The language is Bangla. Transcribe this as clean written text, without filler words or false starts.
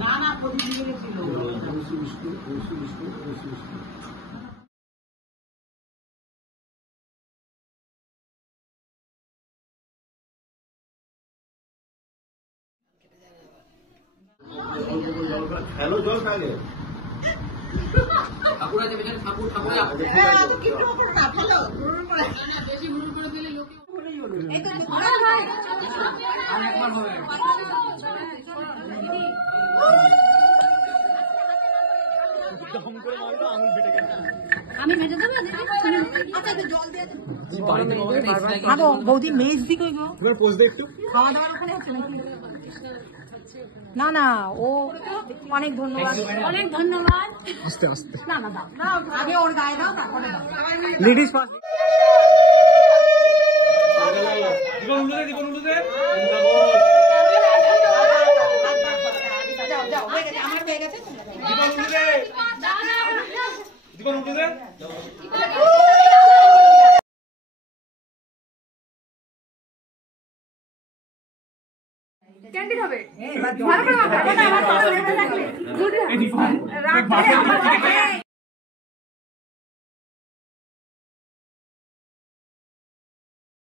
না না প্রতিদিন ছিল হ্যালো জল খাগে ঠাকুর আছে বেচারে ঠাকুর ঠাকুর না ফেলো বেশি ভুল করে দিলে লোকে আরেকবার হবে দম করে মারো আঙুল ফেটে গেছে আমি মেজে দেব আচ্ছা জল দিয়ে দাও বৌদি মেজ দি কই গো তুমি পোজ দে একটু খাওয়া দাওয়া ওখানে হচ্ছে নাকি না না ও অনেক ধন্যবাদ অনেক ধন্যবাদ আস্তে আস্তে না না দাও না আগে ওর গায়ে দাও তারপরে দাও লেডিস ফার্স্ট জীবন উল্টো দে যাও যাও হয়ে গেছে আমার হয়ে গেছে জীবন উল্টো দে ক্যান্ডিড হবে ভালো করে